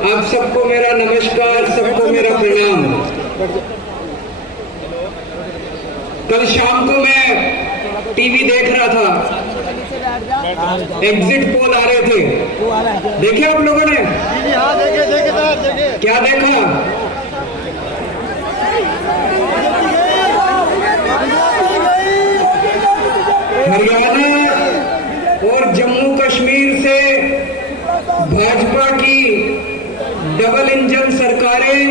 आप सबको मेरा नमस्कार, सबको मेरा प्रणाम। कल शाम को मैं टीवी देख रहा था, एग्जिट पोल आ रहे थे, देखे आप लोगों ने? देखे। क्या देखा? हरियाणा और जम्मू कश्मीर से भाजपा की डबल इंजन सरकारें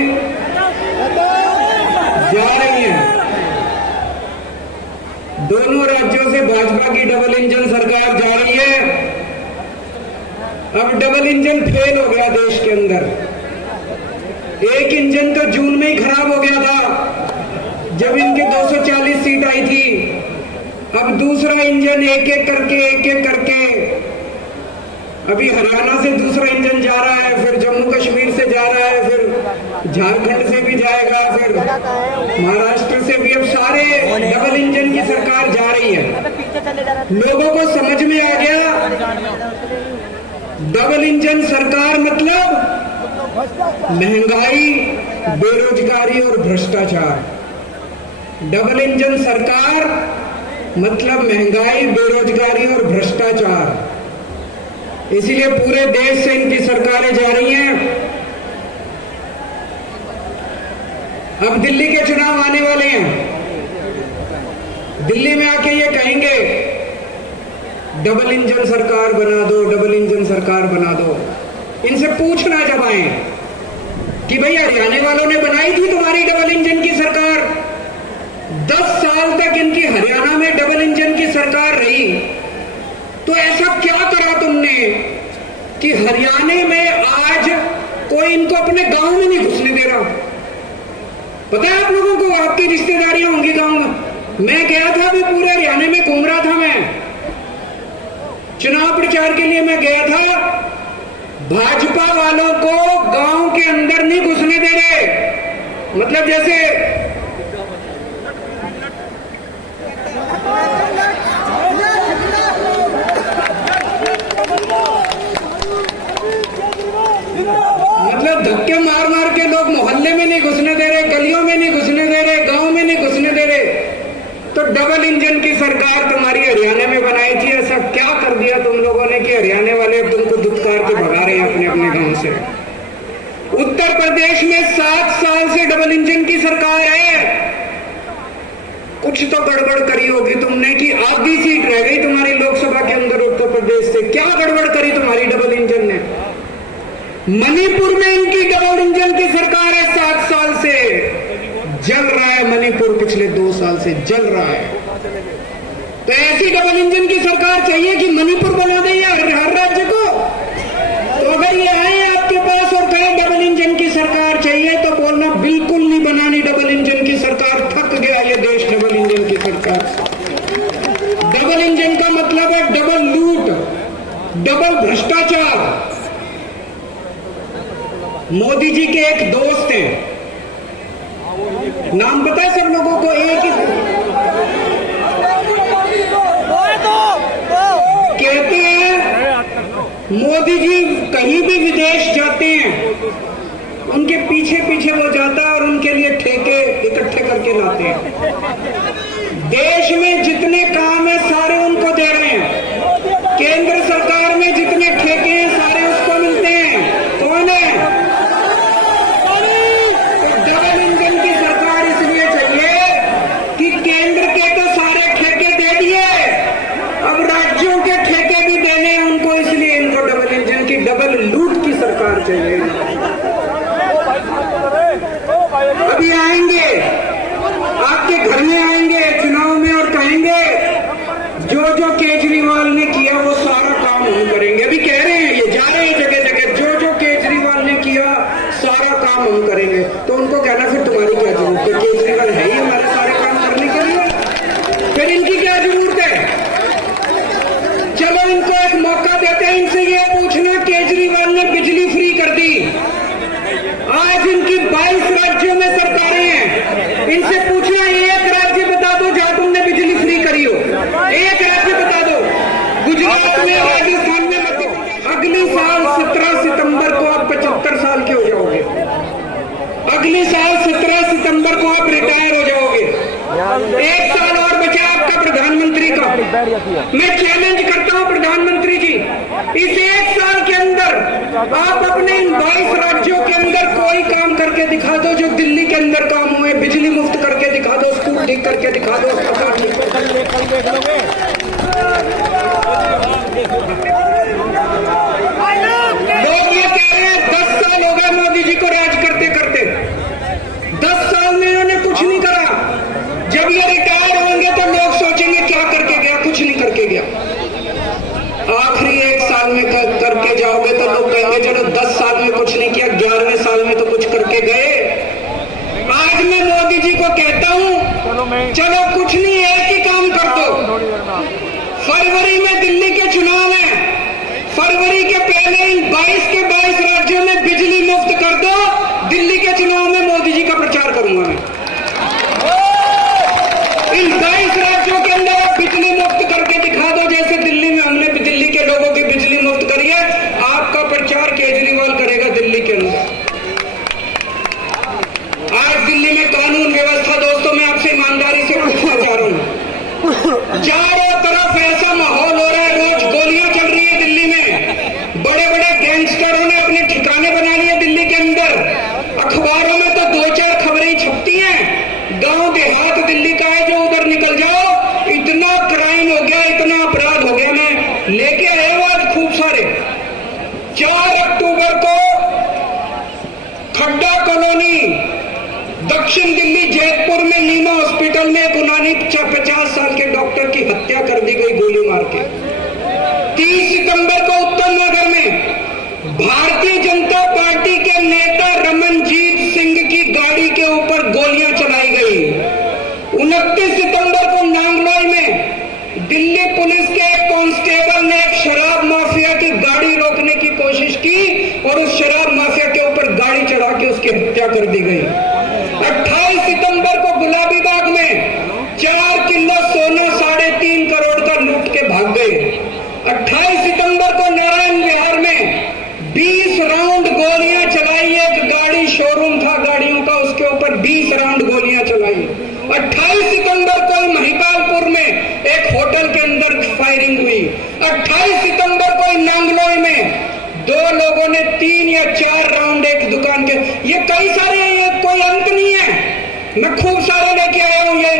जा रही हैं। दोनों राज्यों से भाजपा की डबल इंजन सरकार जा रही है। अब डबल इंजन फेल हो गया देश के अंदर। एक इंजन तो जून में ही खराब हो गया था जब इनके 240 सीट आई थी। अब दूसरा इंजन एक एक करके अभी हरियाणा से दूसरा इंजन जा रहा है, फिर जम्मू कश्मीर से जा रहा है, फिर झारखंड से भी जाएगा, फिर महाराष्ट्र से भी। अब सारे डबल इंजन की सरकार जा रही है। लोगों को समझ में आ गया डबल इंजन सरकार मतलब महंगाई, बेरोजगारी और भ्रष्टाचार। डबल इंजन सरकार मतलब महंगाई, बेरोजगारी और भ्रष्टाचार। इसीलिए पूरे देश से इनकी सरकारें जा रही हैं। अब दिल्ली के चुनाव आने वाले हैं। दिल्ली में आके ये कहेंगे डबल इंजन सरकार बना दो, डबल इंजन सरकार बना दो। इनसे पूछना जब आए कि भाई हरियाणा वालों ने बनाई थी तुम्हारी डबल इंजन की सरकार, 10 साल तक इनकी हरियाणा में डबल इंजन की सरकार रही, तो ऐसा क्या करा तुमने कि हरियाणा में आज कोई इनको अपने गांव में नहीं घुसने दे रहा? पता है आप लोगों को, आपकी रिश्तेदारियां होंगी गांव में। मैं गया था, अभी पूरे हरियाणा में घूम रहा था। मैं चुनाव प्रचार के लिए मैं गया था। भाजपा वालों को गांव के अंदर नहीं घुसने दे रहे। मतलब जैसे धक्के मार मार के लोग मोहल्ले में नहीं घुसने दे रहे, गलियों में नहीं घुसने दे रहे, गांव में नहीं घुसने दे रहे। तो डबल इंजन की सरकार तुम्हारी हरियाणा में बनाई थी। ऐसा क्या कर दिया तुम लोगों ने कि हरियाणा वाले तुमको दुत्कार के भगा रहे हैं अपने अपने गांव से? उत्तर प्रदेश में 7 साल से डबल इंजन की सरकार है। कुछ तो गड़बड़ करी होगी तुमने कि आधी सीट रह गई तुम्हारी लोकसभा के अंदर उत्तर प्रदेश से। क्या गड़बड़ करी तुम्हारी डबल इंजन ने? मणिपुर में इनकी डबल इंजन की सरकार है। 7 साल से जल रहा है मणिपुर, पिछले 2 साल से जल रहा है। तो ऐसी डबल इंजन की सरकार चाहिए कि मणिपुर बना दे या हर राज्य को? तो अगर ये आए आपके पास और कहे डबल इंजन की सरकार चाहिए, तो बोलना बिल्कुल नहीं बनानी डबल इंजन की सरकार। थक गया ये देश डबल इंजन की सरकार से। डबल इंजन का मतलब है डबल लूट, डबल भ्रष्टाचार। मोदी जी के एक दोस्त हैं, नाम पता है सब लोगों को? एक ही कहते हैं मोदी जी कहीं भी विदेश जाते हैं, उनके पीछे पीछे वो जाता है और उनके लिए ठेके इकट्ठे करके लाते हैं। देश में जितने काम है सारे उनको दे रहे हैं। केंद्र सरकार में जितने ठेके हैं सारे उसको मिलते हैं। कौन है? डबल इंजन की सरकार इसलिए चाहिए कि केंद्र के तो सारे ठेके दे दिए, अब राज्यों के ठेके भी देने हैं उनको, इसलिए इनको डबल इंजन की, डबल लूट की सरकार चाहिए। अभी आएंगे आपके घर में, आएंगे चुनाव में और कहेंगे जो जो केजरीवाल ने किया वो सारा काम हम करेंगे। अभी कह रहे हैं, ये जा रहे हैं जगह जगह, जो जो केजरीवाल ने किया सारा काम हम करेंगे। तो उनको कहना फिर तुम्हारी क्या जरूरत है? केजरीवाल है ही हमारे सारे काम करने के लिए, फिर इनकी क्या जरूरत है? चलो इनको एक मौका देते हैं, इनसे ये पूछना, केजरीवाल ने बिजली फ्री कर दी, आज इनकी 22 राज्यों में सरकारें हैं, इनसे पूछना एक राज्य बता दो जहां तुमने बिजली फ्री करी हो। एक राज्य बता दो। गुजरात में, राजस्थान में, अगले साल 17 सितंबर को आप 75 साल मैं चैलेंज करता हूं प्रधानमंत्री जी, इस 1 साल के अंदर आप अपने इन 22 राज्यों के अंदर कोई काम करके दिखा दो जो दिल्ली के अंदर काम हुए। बिजली मुफ्त करके दिखा दो, स्कूल ठीक करके दिखा दो, अस्पताल ठीक लोग ये कह रहे हैं 10 साल हो गए मोदी जी को राज करते करते, 10 साल में इन्होंने कुछ नहीं करा। जब ये रिटायर होंगे तो लोग सोचेंगे क्या करके गया, कुछ नहीं करके गया। आखिरी 1 साल में करके जाओगे तो लोग कहेंगे चलो 10 साल में कुछ नहीं किया, 11वें साल में तो कुछ करके गए। आज मैं मोदी जी को कहता हूं चलो कुछ नहीं, एक ही काम कर दो। फरवरी में दिल्ली के चुनाव है, फरवरी के पहले इन 22 के 22 राज्यों में बिजली मुफ्त कर दो। दिल्ली के चुनाव में मोदी जी का प्रचार करूंगा मैं। इन 22 राज्यों के अंदर आप बिजली मुफ्त करके दिखा दो, जैसे दिल्ली में हमने दिल्ली के लोगों की बिजली मुफ्त करी है। आपका प्रचार केजरीवाल करेगा दिल्ली के अंदर। आज दिल्ली में कानून व्यवस्था, दोस्तों मैं आपसे ईमानदारी से पूछना चाह रहा हूं, चारों तरफ ऐसा माहौल हो रहा है, रोज गोलियां चल रही है दिल्ली में। बड़े बड़े गैंगस्टरों ने अपने ठिकाने बना लिए दिल्ली के अंदर। अखबारों में तो 2-4 खबरें छपती हैं। गांव देहात दिल्ली का है, जो उधर निकल जाओ इतना क्राइम हो गया, इतना अपराध हो गया। मैं लेके आया हूं आज खूब सारे। 4 अक्टूबर को खड्डा कॉलोनी दक्षिण दिल्ली जयपुर में नीमा हॉस्पिटल में एक 50 साल के डॉक्टर की हत्या कर दी गई गोली मार के। 30 सितंबर को उत्तम नगर में भारतीय जनता पार्टी के नेता रमनजीत सिंह की गाड़ी के ऊपर गोलियां चलाई गई। 29 सितंबर को नांगलोई में दिल्ली पुलिस के एक कांस्टेबल ने एक शराब माफिया की गाड़ी रोकने की कोशिश की और उस शराब माफिया के ऊपर गाड़ी चढ़ा के उसकी हत्या कर दी गई। 28 सितंबर को गुलाबी बाग में 4 किलो सोना 3.5 करोड़ का लूट के भाग गए। 28 सितंबर को नारायण विहार में 20 राउंड गोलियां चलाई। एक गाड़ी शोरूम था गाड़ियों का, उसके ऊपर 20 राउंड गोलियां चलाई। 28 सितंबर को महिपालपुर में एक होटल के अंदर फायरिंग हुई। 28 सितंबर को नांगलोई में 2 लोगों ने 3 या 4 राउंड एक दुकान के, ये कई सारे, ये कोई अंत नहीं है। मैं खूब सारे लेके आया हूं। ये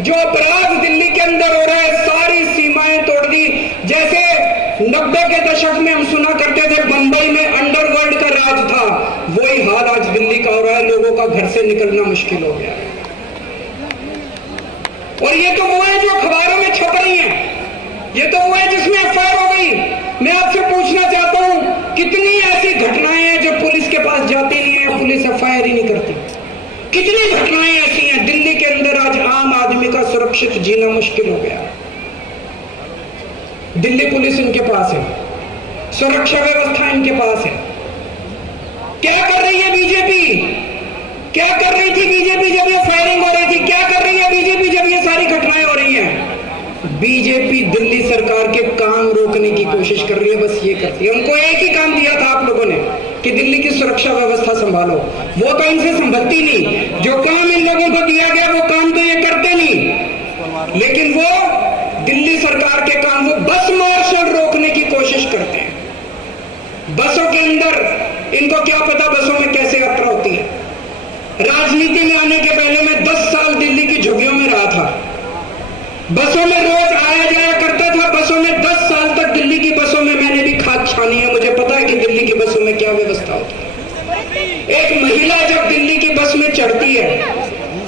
जो अपराध दिल्ली के अंदर हो रहा है, सारी सीमाएं तोड़ दी। जैसे 90 के दशक में हम सुना करते थे बंबई में अंडरवर्ल्ड का राज था, वही हाल आज दिल्ली का हो रहा है। लोगों का घर से निकलना मुश्किल हो गया है। और ये तो वो है जो अखबारों में छप रही है, ये तो वो है जिसमें एफआईआर हो गई। मैं आपसे पूछना चाहता हूं कितनी ऐसी घटनाएं हैं जो पुलिस के पास जाती नहीं है, पुलिस एफआईआर ही नहीं करती। कितनी घटनाएं ऐसी हैं दिल्ली के अंदर, आज आम आदमी का सुरक्षित जीना मुश्किल हो गया। दिल्ली पुलिस इनके पास है, सुरक्षा व्यवस्था इनके पास है। क्या कर रही है बीजेपी? क्या कर रही थी बीजेपी जब ये फायरिंग हो रही थी? क्या कर रही है बीजेपी जब ये सारी घटनाएं हो रही हैं? बीजेपी दिल्ली सरकार के काम रोकने की कोशिश कर रही है, बस ये करती है। उनको एक ही काम दिया था आप लोगों ने कि दिल्ली की सुरक्षा व्यवस्था संभालो, वो तो इनसे संभलती नहीं। जो काम इन लोगों को दिया गया वो काम तो ये करते नहीं, लेकिन वो दिल्ली सरकार के काम, वो बस मार्शल रोकने की कोशिश करते हैं। बसों के अंदर इनको क्या पता बसों में कैसे यात्रा होती है। राजनीति में आने के पहले मैं 10 साल दिल्ली की झुग्गियों में रहा था। बसों में रोज आया जाया करता था। बसों में 10 साल तक दिल्ली की बसों में मैंने भी खाक छानी है। मुझे पता है कि दिल्ली की बसों में क्या व्यवस्था होती है। एक महिला जब दिल्ली की बस में चढ़ती है,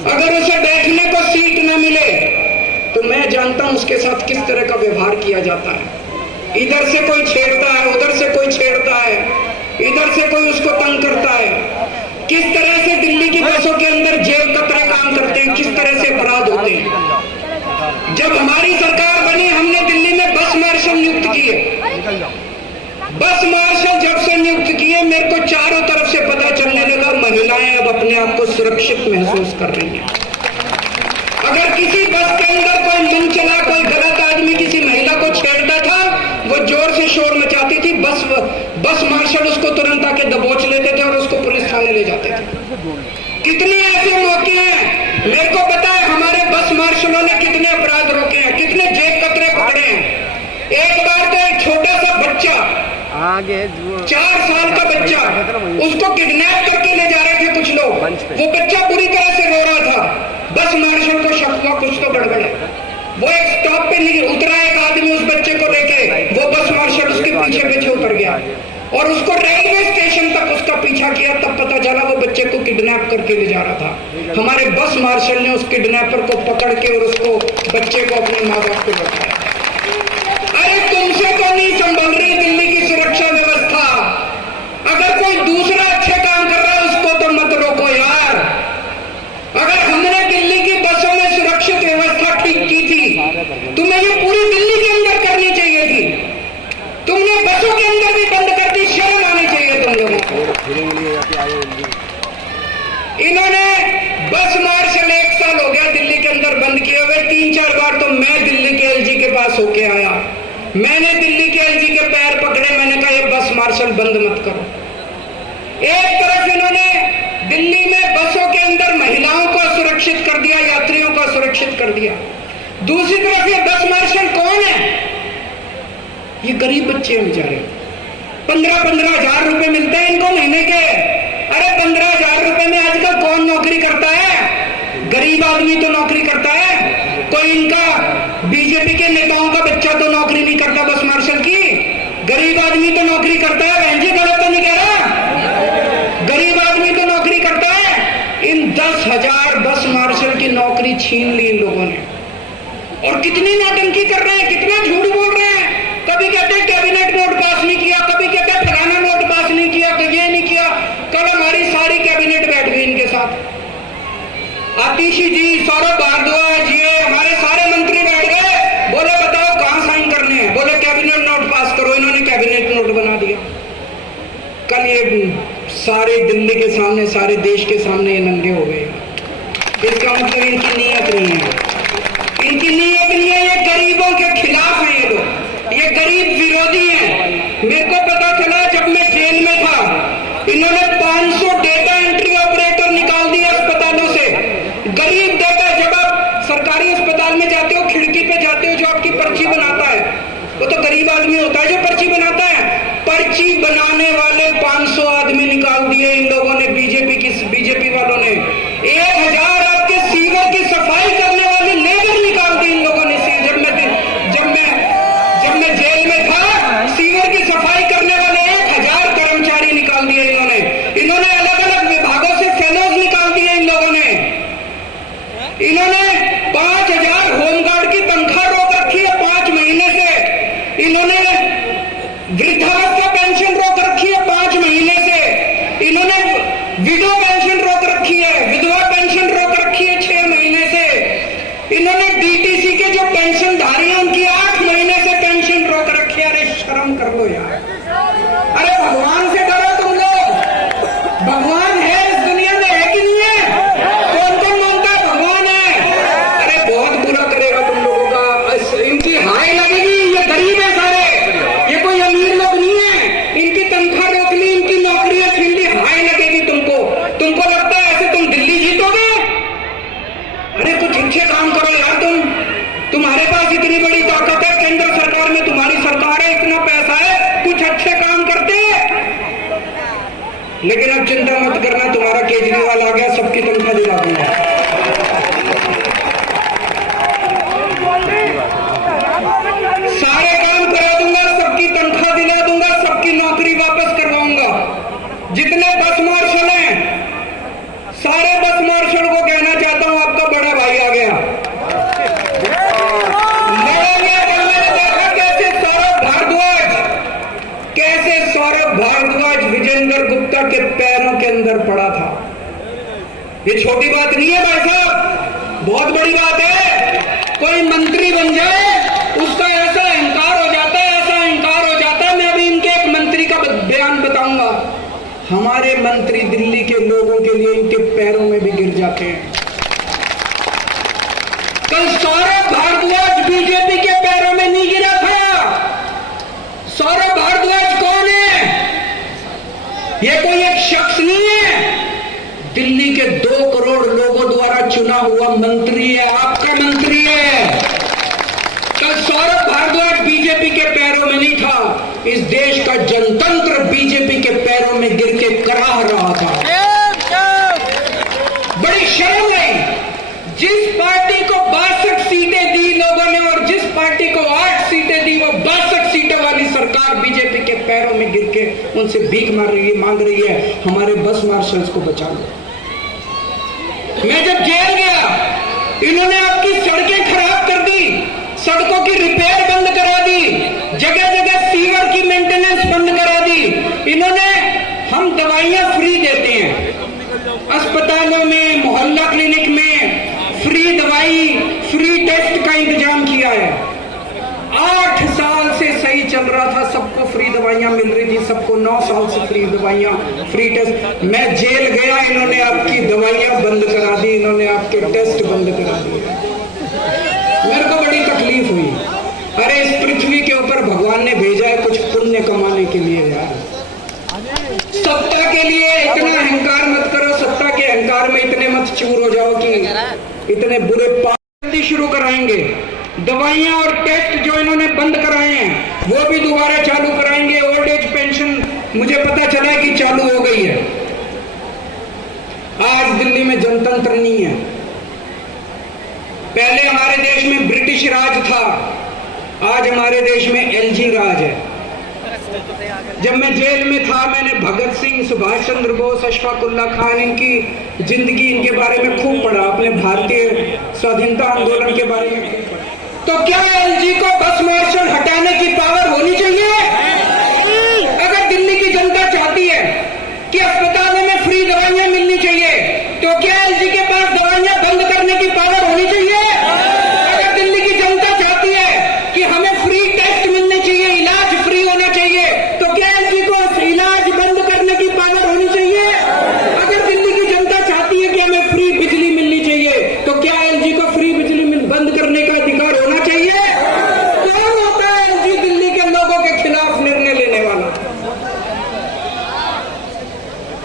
अगर उसे बैठने को सीट न मिले तो मैं जानता हूं उसके साथ किस तरह का व्यवहार किया जाता है। इधर से कोई छेड़ता है, उधर से कोई छेड़ता है, इधर से कोई उसको तंग करता है। किस तरह से दिल्ली की बसों के अंदर जेल कतरे काम करते हैं, किस तरह से अपराध होते हैं। जब हमारी सरकार बनी हमने दिल्ली में बस मार्शल नियुक्त किए। बस मार्शल जब से नियुक्त किए मेरे को चारों तरफ से पता चलने लगा महिलाएं अब अपने आप को सुरक्षित महसूस कर रही हैं। अगर किसी बस के अंदर कोई मनचला, कोई गलत आदमी किसी महिला को छेड़ता था, वो जोर से शोर मचाती थी, बस मार्शल उसको तुरंत आके दबोच लेते थे और उसको पुलिस थाने ले जाते थे। कितने ऐसे मौके हैं, मेरे को पता है हमारे बस मार्शलों ने कितने अपराध रोके हैं, कितने जेब कतरे आगे 4 साल का बच्चा, उसको किडनैप करके ले जा रहे थे कुछ लोग। वो बच्चा पूरी तरह से रो रहा था। बस मार्शल को शक हुआ कुछ तो गड़बड़ है। वो एक स्टॉप पे नहीं उतरा, एक आदमी उस बच्चे को लेके, वो बस मार्शल उसके पीछे पीछे उतर गया और उसको रेलवे स्टेशन तक उसका पीछा किया। तब पता चला वो बच्चे को किडनैप करके ले जा रहा था। हमारे बस मार्शल ने उस किडनैपर को पकड़ के और उसको बच्चे को अपने माँ बाप पे बैठाया। अरे तुमसे तो नहीं संभल रही दिल्ली की सुरक्षा व्यवस्था। अगर कोई दूसरा अच्छे काम कर रहा है उसको तो मत रोको यार। अगर हमने दिल्ली की बसों में सुरक्षित व्यवस्था ठीक की थी, तुम्हें ये पूरी दिल्ली के अंदर करनी चाहिए थी। तुमने बसों के अंदर भी बंद कर दी, शर्म आनी चाहिए तुम लोगों को। इन्होंने बस मार्शल 1 साल हो गया दिल्ली के अंदर बंद किए हुए। 3-4 बार तो मैं दिल्ली के एलजी के पास होके आया। मैंने दिल्ली के एलजी के पैर पकड़े, मैंने कहा ये बस मार्शल बंद मत करो। एक तरफ इन्होंने दिल्ली में बसों के अंदर महिलाओं को सुरक्षित कर दिया, यात्रियों को सुरक्षित कर दिया। दूसरी तरफ ये बस मार्शल कौन है? ये गरीब बच्चे हैं बेचारे। 15-15 हजार रुपए मिलते हैं इनको महीने के। अरे 15 हजार रुपए में आजकल कौन नौकरी करता है? गरीब आदमी तो नौकरी करता है। कोई इनका बीजेपी के नेताओं का बच्चा तो नौकरी नहीं करता बस मार्शल की। गरीब आदमी तो नौकरी करता है। बहन जी गलत तो नहीं कह रहा? गरीब आदमी तो नौकरी करता है। इन 10,000 बस मार्शल की नौकरी छीन ली इन लोगों ने। और कितनी नौटंकी कर रहे हैं, कितना झूठ बोल रहे हैं। कभी कहते हैं कैबिनेट नोट पास नहीं किया, कभी कहते हैं फलाना नोट पास नहीं किया, ये नहीं किया। कल हमारी सारी कैबिनेट बैठ गई इनके साथ। आतिशी जी, सौरभ भारद्वाज, ये हमारे सारे मंत्री बैठ गए। बोले बताओ कहां साइन करने हैं? बोले कैबिनेट नोट पास करो। इन्होंने कैबिनेट नोट बना दिया। कल ये सारे दिल्ली के सामने, सारे देश के सामने ये नंगे हो गए। इसका मतलब इनकी नीयत नहीं है। इनकी नीयत नहीं है। ये गरीबों के खिलाफ है। ये लोग, ये गरीब विरोधी हैं। मेरे को पता चला जब मैं जेल में था, इन्होंने 500 डेटा एंट्री ऑपरेटर निकाल दिए अस्पतालों से। गरीब डेटा, जब आप सरकारी अस्पताल में जाते हो, खिड़की पे जाते हो, जो आपकी पर्ची बनाता है वो तो गरीब आदमी होता है जो पर्ची बनाता है। पर्ची बनाने वाले 500 आदमी निकाल दिए इन लोगों ने, बीजेपी वालों ने। 1000 आपके सीवर की सफाई करने वाले लेबर निकाल दी इन लोगों ने। जब मैं जेल में था, सीवर की सफाई करने वाले 1000 कर्मचारी निकाल दिए इन्होंने। इन्होंने अलग अलग विभागों से फेलोज निकाल दिए इन लोगों ने। इन्होंने 5000 होमगार्ड की तनख्वाह रोक रखी है 5 महीने से। इन्होंने वृद्धावस्था पेंशन रोक रखी है 5 महीने से। इन्होंने विडो पेंशन रोक रखी है, विधवा पेंशन रोक रखी है 6 महीने से। इन्होंने डीटीसी के जो पेंशन धारी हैं उनकी 8 महीने से पेंशन रोक रखी है। अरे शर्म कर लो यार। अरे भगवान से डरो तुम लोग। भगवान है इस दुनिया में, है कि नहीं है? कौन कौन मानता है भगवान है? अरे बहुत बुरा करेगा तुम लोगों का। इनकी हाय लगेगी। ये गरीब है सारे, ये कोई अमीर लोग नहीं है। इनकी तनख्वाह रोक ली, इनकी नौकरियां छीन ली, हाय लगेगी तुमको। तुमको लगता है ऐसे तुम दिल्ली जीतोगे? अरे कुछ अच्छे काम करो यार। तुम्हारे पास इतनी बड़ी ताकत है, केंद्र सरकार में तुम्हारी सरकार है, इतना पैसा है, कुछ अच्छे काम करते। लेकिन अब चिंता मत करना, तुम्हारा केजरीवाल आ गया, सबकी तनख्वाह दिला दूंगा। सारे काम करा दूंगा, सबकी तनख्वाह दिला दूंगा, सबकी नौकरी वापस करवाऊंगा। जितने बस मार्शल हैं, सारे बस मार्शल को कहना चाहता हूं आपका बड़ा भाई आ गया। कैसे सौरभ भारद्वाज विजेंद्र गुप्ता के पैरों के अंदर पड़ा था। ये छोटी बात नहीं है भाई साहब, बहुत बड़ी बात है। कोई मंत्री बन जाए उसका ऐसा अहंकार हो जाता है, ऐसा अहंकार हो जाता है। मैं अभी इनके एक मंत्री का बयान बताऊंगा। हमारे मंत्री दिल्ली के लोगों के लिए इनके पैरों में भी गिर जाते हैं। कल सौरभ भारद्वाज बीजेपी के पैरों में नहीं गिरा था। सौरभ भारद्वाज कौन है? ये कोई एक शख्स नहीं है, दिल्ली के 2 करोड़ लोगों द्वारा चुना हुआ मंत्री है, आपका मंत्री है। कल सौरभ भारद्वाज बीजेपी के पैरों में नहीं था, इस देश का जनतंत्र बीजेपी के पैरों में गिर के कराह रहा था। बड़ी शर्म आई, जिस पार्टी को 62 सीटें दी लोगों ने और जिस पार्टी को 8 सीटें दी, वो 62 सीटें वाली सरकार बीजेपी के पैरों में गिर के उनसे भीख मांग रही है, हमारे बस मार्शल्स को बचा लो। मैं जब जेल गया, इन्होंने आपकी सड़कें खराब कर दी, सड़कों की रिपेयर बंद करा दी, जगह जगह सीवर की मेंटेनेंस बंद करा दी। इन्होंने, हम दवाइयां फ्री देते हैं अस्पतालों में, मोहल्ला क्लिनिक में, फ्री दवाई, फ्री टेस्ट का इंतजाम किया है। 8 साल से सही चल रहा था, सबको फ्री दवाइयां मिल रही थी, सबको 9 साल से फ्री दवाइयां, फ्री टेस्ट। मैं जेल गया, इन्होंने आपकी दवाइयां बंद करा दी, इन्होंने आपके टेस्ट बंद करा दिए। मेरे को बड़ी तकलीफ हुई। अरे इस पृथ्वी के ऊपर भगवान ने भेजा है कुछ पुण्य कमाने के लिए यार। सत्ता के लिए इतना अहंकार मत करो, सत्ता के अहंकार में इतने मत चूर हो जाओ कि इतने बुरे पार्टी शुरू कराएंगे। दवाइयां और टेस्ट जो इन्होंने बंद कराए हैं वो भी दोबारा चालू कराएंगे। ओल्ड एज पेंशन मुझे पता चला कि चालू हो गई है। आज दिल्ली में जनतंत्र नहीं है। पहले हमारे देश में ब्रिटिश राज था, आज हमारे देश में एलजी राज है। जब मैं जेल में था, मैंने भगत सिंह, सुभाष चंद्र बोस, अशफाक उल्लाह खान, इनकी जिंदगी, इनके बारे में खूब पढ़ा, अपने भारतीय स्वाधीनता आंदोलन के बारे में खूब पढ़ा। तो क्या एलजी को बस मार्शल हटाने की पावर होनी चाहिए? अगर दिल्ली की जनता चाहती है कि अस्पतालों में फ्री दवाइयां मिलनी चाहिए, तो क्या एलजी के पास दवाइयां बंद करने की पावर होनी चाहिए? अगर दिल्ली की जनता चाहती है कि हमें फ्री टेस्ट मिलने चाहिए, इलाज फ्री होना चाहिए, तो क्या एलजी को इलाज बंद करने की पावर होनी चाहिए? अगर दिल्ली की जनता चाहती है कि हमें फ्री बिजली मिलनी चाहिए, तो क्या एलजी को फ्री बिजली बंद करने का अधिकार होना चाहिए? कौन होता है एलजी दिल्ली के लोगों के खिलाफ निर्णय लेने वाला?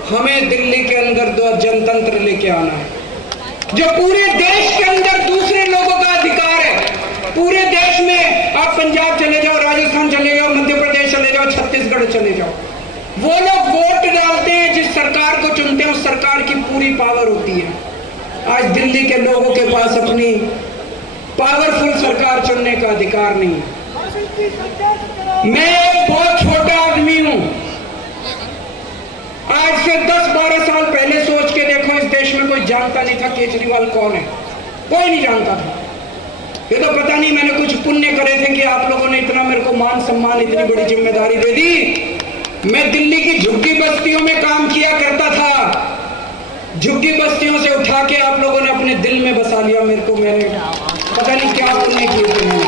हमें दिल्ली के अंदर दो जनतंत्र लेके आना है, जो पूरे देश के अंदर दूसरे लोगों का अधिकार है। पूरे देश में आप पंजाब चले जाओ, राजस्थान चले जाओ, मध्य प्रदेश चले जाओ, छत्तीसगढ़ चले जाओ, वो लोग वोट डालते हैं, जिस सरकार को चुनते हैं उस सरकार की पूरी पावर होती है। आज दिल्ली के लोगों के पास अपनी पावरफुल सरकार चुनने का अधिकार नहीं है। मैं एक बहुत छोटा आदमी हूं। आज से 10-12 साल पहले सोच के देखो, इस देश में कोई जानता नहीं था केजरीवाल कौन है, कोई नहीं जानता था। ये तो पता नहीं मैंने कुछ पुण्य करे थे कि आप लोगों ने इतना मेरे को मान सम्मान, इतनी बड़ी जिम्मेदारी दे दी। मैं दिल्ली की झुग्गी बस्तियों में काम किया करता था, झुग्गी बस्तियों से उठा के आप लोगों ने अपने दिल में बसा लिया मेरे को। मैंने पता नहीं क्या पुण्य किए थे मैंने।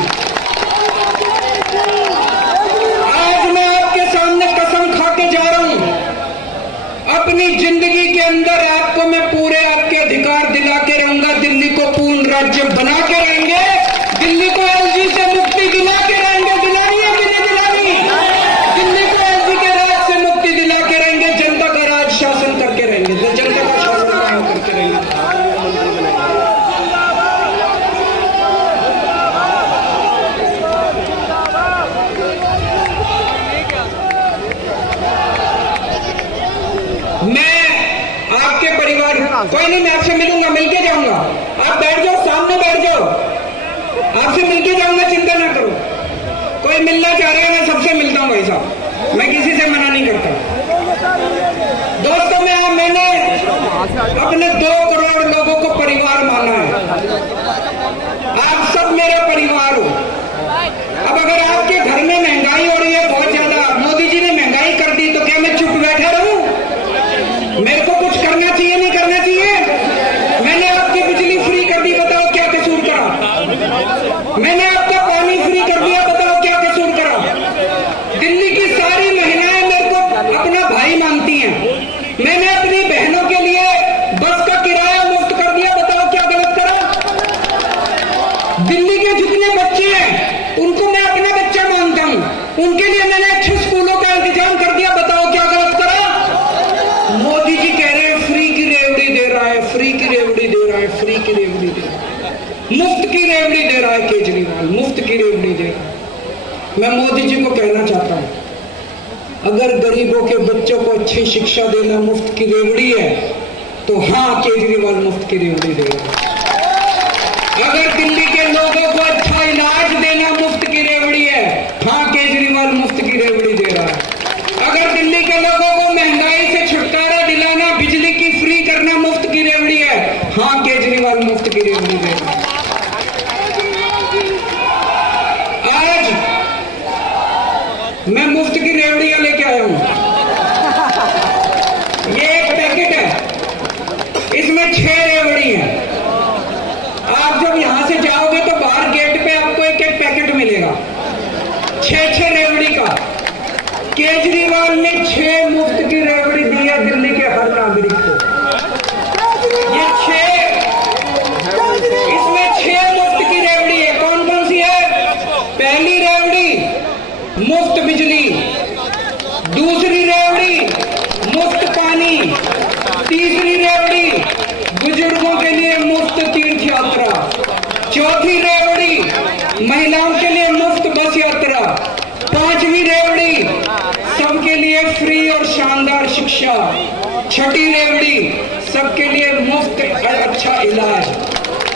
आज मैं आपके सामने कसम खा के जा रहा हूं, अपनी जिंदगी के अंदर आपको मैं पूरे आपके अधिकार दिला के रहूंगा। दिल्ली को पूर्ण राज्य बना के रहेंगे, दिल्ली को एलजी से मुक्ति दिला के रहेंगे। दिलानी है कि नहीं दिलानी? दिल्ली को एलजी के राज से मुक्ति दिला के रहेंगे, जनता का राज शासन करके रहेंगे, जनता का शासन कायम करके रहेंगे। कोई नहीं, मैं आपसे मिलूंगा, मिलके जाऊंगा। आप बैठ जाओ, सामने बैठ जाओ, आपसे मिलके जाऊंगा, चिंता ना करो। कोई मिलना चाह रहा है, मैं सबसे मिलता हूँ भाई साहब, मैं किसी से मना नहीं करता। दोस्तों, मैंने अपने 2 करोड़ लोगों को परिवार माना है। आप सब मेरा परिवार हो। अब अगर आपके घर में महंगाई हो रही है बहुत ज्यादा, मोदी जी ने महंगाई कर दी, तो क्या मैं चुप बैठा रहूं? मेरे को कुछ करना चाहिए, नहीं करना चाहिए? मैंने आपकी बिजली फ्री कर दी, बताओ क्या कसूर करा? मैंने आपका पानी फ्री कर दिया, बताओ क्या कसूर करा? दिल्ली की सारी महिलाएं मेरे को अपना भाई मानती हैं। मैंने अपनी बहनों के लिए बस का किराया मुफ्त कर दिया, बताओ क्या गलत करा? दिल्ली के जितने बच्चे हैं उनको मैं अपना बच्चा मानता हूं, उनके लिए मैंने अच्छे स्कूलों का इंतजाम कर दिया, बताओ क्या गलत करा? मोदी जी कह रहे हैं फ्री की रेवड़ी दे रहा है, फ्री की रेवड़ी दे रहा है, फ्री की रेवड़ी दे रहा है, मुफ्त की रेवड़ी दे रहा है केजरीवाल, मुफ्त की रेवड़ी दे रहा है। मैं मोदी जी को कहना चाहता हूं, अगर गरीबों के बच्चों को अच्छी शिक्षा देना मुफ्त की रेवड़ी है तो हाँ, केजरीवाल मुफ्त की रेवड़ी देगा। अगर दिल्ली के लोगों को अच्छा इलाज देना मुफ्त की रेवड़ी है, हाँ, केजरीवाल मुफ्त की रेवड़ी दे रहा है। अगर दिल्ली के लोगों को महंगाई से छुटकारा दिलाना, बिजली की फ्री करना मुफ्त की रेवड़ी है, हाँ, केजरीवाल मुफ्त की रेवड़ी दे रहा है। आज मैं मुफ्त की रेवड़ियां लेके आया हूं। ये एक पैकेट है, इसमें 6 रेवड़ी है। आप जब यहां से जाओगे तो बाहर गेट पे आपको एक एक पैकेट मिलेगा 6 रेवड़ी का। केजरीवाल ने 6 मुफ्त की रेवड़ी दी है दिल्ली के हर नागरिक को। ये 6, इसमें 6 मुफ्त की रेवड़ी है। कौन कौन सी है? पहली रेवड़ी मुफ्त बिजली, दूसरी रेवड़ी मुफ्त पानी, तीसरी रेवड़ी बुजुर्गों के लिए मुफ्त तीर्थ यात्रा, चौथी रेवड़ी महिलाओं के लिए मुफ्त बस यात्रा, 5वीं रेवड़ी सबके लिए फ्री और शानदार शिक्षा, 6ठी रेवड़ी सबके लिए मुफ्त अच्छा इलाज।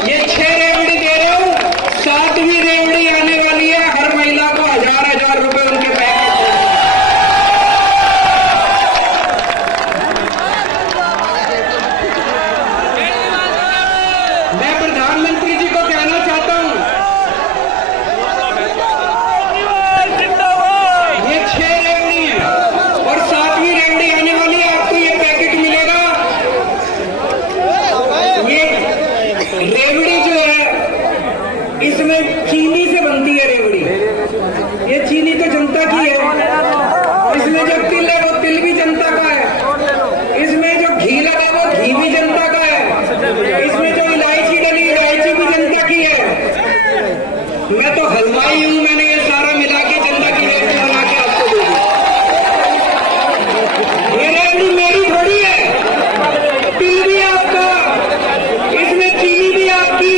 ये 6 रेवड़ी दे रहे हो। 7वीं रेवड़ी आने वाली है, हर महिला को 1000 रुपए उनके पैकेट। मैं प्रधानमंत्री जी को कहना चाहता हूं, ये 6 रेवड़ी है और 7वीं रेवड़ी आने वाली है। आपको ये पैकेट मिलेगा। ये रेवड़ी जो है इसमें चीनी से बनती है रेवड़ी। ये चीनी तो जनता की है। इसमें जो तिल है वो तिल भी जनता का है। इसमें जो घी लगा है वो घी भी जनता का है। इसमें जो इलायची डली, इलायची भी जनता की है। मैं तो हलवाई हूं, मैंने ये सारा मिला के जनता की रेवड़ी बना के आपको दे दी। ये रेवड़ी मेरी थोड़ी है। तिल भी आपका, इसमें चीनी भी आपकी,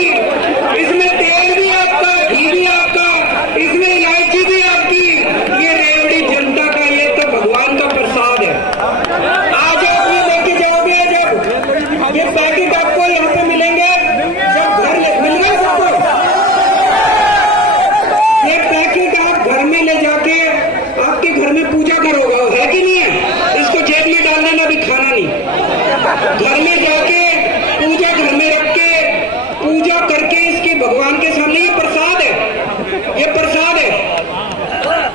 इसमें तेल भी आपका, घी भी आपका, इसमें इलायची भी आपकी। ये रेवड़ी जनता का, ये तो भगवान का प्रसाद है। आज आप ये लेके जाओगे, जब ये पैकेट आपको यहाँ पे मिलेंगे, जब घर मिल गए सबको, ये पैकेट आप घर में ले जाके आपके घर में पूजा करोगे, है कि नहीं है? इसको जेब में डालना ना, भी खाना नहीं। घर में जाके पूजा, घर में रख के पूजा करके इसके भगवान के सामने, ये प्रसाद है, ये प्रसाद है,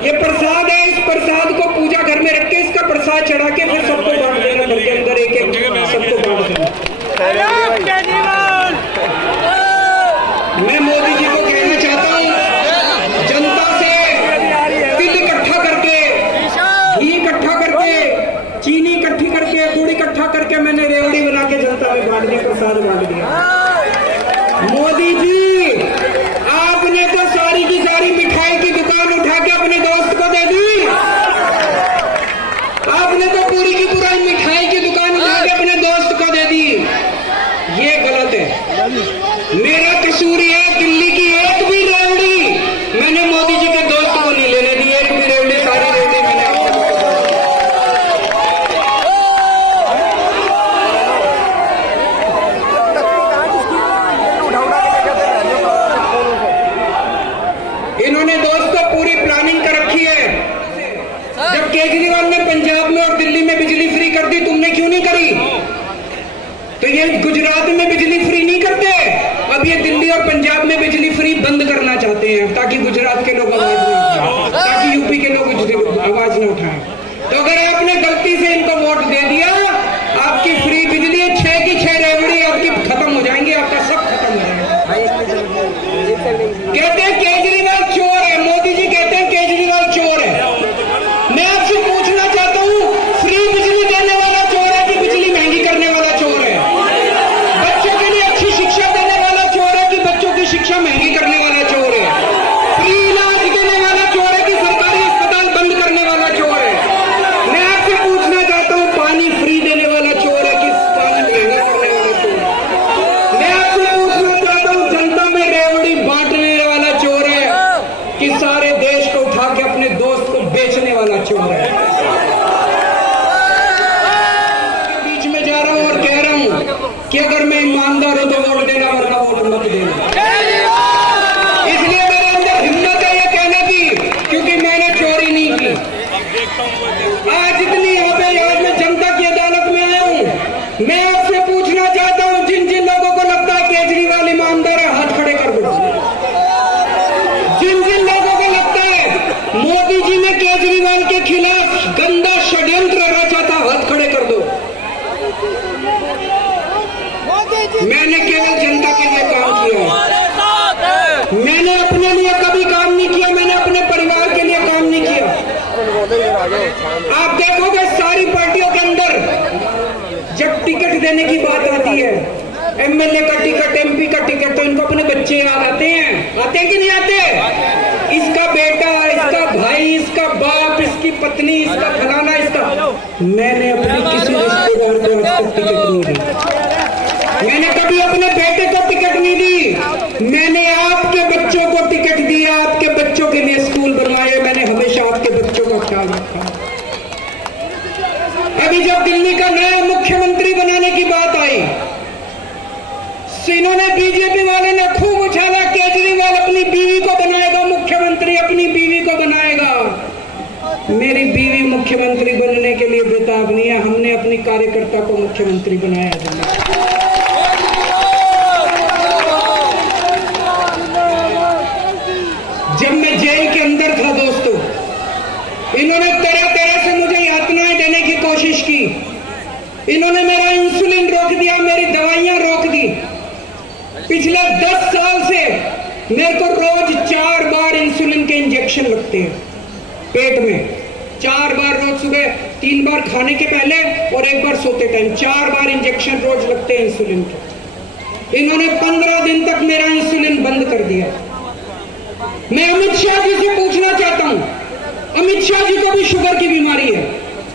ये प्रसाद है। इस प्रसाद को पूजा घर में रख के इसका प्रसाद चढ़ा के फिर सबको बांट देना, घर के अंदर एक एक सबको बांट देना। मैं मोदी जी को कहना चाहता हूं, जनता से तिल इकट्ठा करके, घी इकट्ठा करके, चीनी इकट्ठी करके, गुड़ इकट्ठा करके मैंने रेवड़ी बना के जनता में बांट दिया, प्रसाद बांट दिया। मोदी जी, आपने तो सारी की सारी मिठाई की दुकान उठा के अपने दोस्त को दे दी। आपने तो पूरी की पूरी मिठाई की दुकान उठा के अपने दोस्त को दे दी। ये गलत है। मेरा कसूर है, दिल्ली की एक भी रेवड़ी मैंने मोदी जी के दोस्त को नहीं लेने दी। एक भी रेवड़ी, सारी रेवड़ी मैंने इन्होंने दोस्तों पूरी प्लानिंग कर रखी है। जब केजरीवाल ने पंजाब में और दिल्ली में बिजली फ्री कर दी, तुमने क्यों नहीं करी? तो ये गुजरात में बिजली फ्री नहीं करते, अब ये दिल्ली और पंजाब में बिजली फ्री बंद करना चाहते हैं, ताकि गुजरात के लोग आवाज न उठाएं, ताकि यूपी के लोग आवाज न उठाएं। तो अगर आपने गलती से इनको वोट दे दिया, आपकी फ्री बिजली 6 की 6 रेवड़ी आपकी खत्म हो जाएंगी, आपका सब खत्म हो जाएगा। कहते हैं केजरीवाल चोर है, मोदी जी कहते हैं केजरीवाल चोर है। मैं आपसे पूछना चाहता हूं, फ्री बिजली देने वाला चोर है कि बिजली महंगी करने वाला चोर है? बच्चों के लिए अच्छी शिक्षा देने वाला चोर है कि बच्चों की शिक्षा महंगी करने वाला चोर है? फ्री इलाज देने वाला चोर है कि सरकारी अस्पताल बंद करने वाला चोर है? मैं आपसे पूछना चाहता हूं, पानी फ्री वोट मत देना। इसलिए मेरे अंदर हिम्मत है ये कहने की, क्योंकि मैंने चोरी नहीं की। आज इतनी यहाँ पे आज मैं जनता की अदालत में आया हूँ। मैं आपसे पूछना चाहता हूँ, जिन जिन लोगों को लगता है केजरीवाल ईमानदार है, हाथ खड़े कर दो। जिन जिन लोगों को लगता है मोदी जी ने केजरीवाल के खिलाफ गंदा षड्यंत्र रचा था, हाथ खड़े कर दो। मैंने केवल जनता के लिए काम किया। मैंने अपने लिए कभी काम नहीं किया, मैंने अपने परिवार के लिए काम नहीं किया। आप देखोगे सारी पार्टियों के अंदर जब टिकट देने की बात आती है, एमएलए का टिकट, एमपी का टिकट, तो इनको अपने बच्चे याद आते हैं कि नहीं आते? इसका बेटा, इसका भाई, इसका बाप, इसकी पत्नी, इसका फलाना, इसका। मैंने अपने किसी रिश्तेदार को आज तक टिकट नहीं दी। मैंने कभी अपने बेटे को टिकट नहीं दी। मैंने आपके बच्चों को टिकट दिया, आपके बच्चों के लिए स्कूल बनवाए। मैंने हमेशा आपके बच्चों का ख्याल रखा। अभी जब दिल्ली का नया मुख्यमंत्री बनाने की बात आई, इन्होंने बीजेपी वाले ने खूब उछाला, केजरीवाल अपनी बीवी को बनाएगा मुख्यमंत्री, अपनी बीवी को बनाएगा। मेरी बीवी मुख्यमंत्री बनने के लिए बेताब नहीं है। हमने अपनी कार्यकर्ता को मुख्यमंत्री बनाया था। जब मैं जेल के अंदर था दोस्तों, इन्होंने तरह तरह से मुझे यातनाएं देने की कोशिश की। इन्होंने मेरा इंसुलिन रोक दिया, मेरी दवाइयां रोक दी। पिछले 10 साल से मेरे को रोज 4 बार इंसुलिन के इंजेक्शन लगते हैं पेट में। 4 बार रोज, सुबह 3 बार खाने के पहले और 1 बार सोते टाइम। 4 बार इंजेक्शन रोज लगते हैं इंसुलिन के। इन्होंने 15 दिन तक मेरा इंसुलिन बंद कर दिया। मैं अमित शाह जी से पूछना चाहता हूं, अमित शाह जी को भी शुगर की बीमारी है,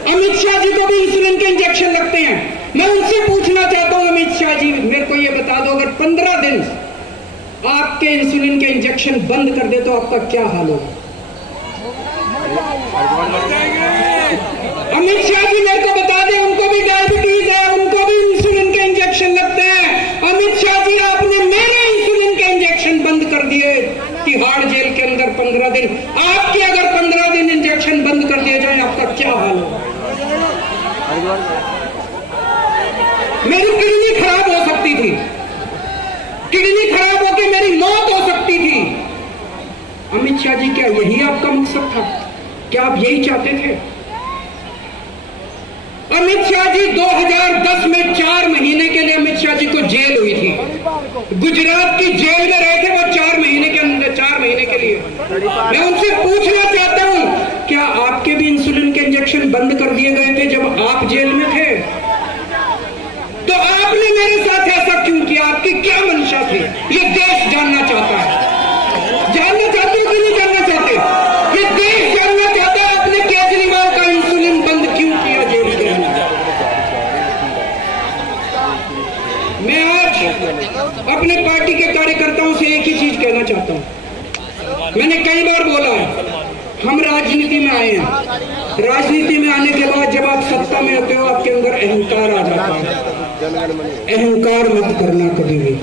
अमित शाह जी को भी इंसुलिन के इंजेक्शन लगते हैं। मैं उनसे पूछना चाहता हूं, अमित शाह जी मेरे को ये बता दो, अगर 15 दिन आपके इंसुलिन के इंजेक्शन बंद कर दे तो आपका क्या हाल होगा? अमित शाह जी मेरे को बता दें, उनको भी डायबिटीज है, उनको भी इंसुलिन के इंजेक्शन लगते हैं। अमित शाह जी आपने मेरे इंसुलिन के इंजेक्शन बंद कर दिए तिहाड़ जेल के अंदर 15 दिन। आपके अगर 15 दिन इंजेक्शन बंद कर दिए जाए, आपका क्या हाल होगा? मेरी किडनी खराब हो सकती थी, किडनी खराब होकर मेरी मौत हो सकती थी। अमित शाह जी क्या यही आपका मकसद था? क्या आप यही चाहते थे? अमित शाह जी 2010 में 4 महीने के लिए अमित शाह जी को जेल हुई थी। गुजरात की जेल में रहे थे वो 4 महीने के अंदर, 4 महीने के लिए। मैं उनसे पूछना चाहता हूं, क्या आपके भी इंसुलिन के इंजेक्शन बंद कर दिए गए थे जब आप जेल में थे? तो आपने मेरे साथ ऐसा क्यों किया? आपकी क्या मंशा थी? ये देश जानना चाहता है। जानना चाहते हो कि नहीं जानना चाहते? ये देश जानना चाहता है आपने केजरीवाल का इंसुलिन बंद क्यों किया जेल के अंदर। मैं आज अपने पार्टी के कार्यकर्ताओं से एक ही चीज कहना चाहता हूं। मैंने कई बार बोला है, हम राजनीति में आए हैं। राजनीति में आने के बाद जब आप सत्ता में होते हो, आपके अंदर अहंकार आ जाता है। अहंकार मत करना कभी भी।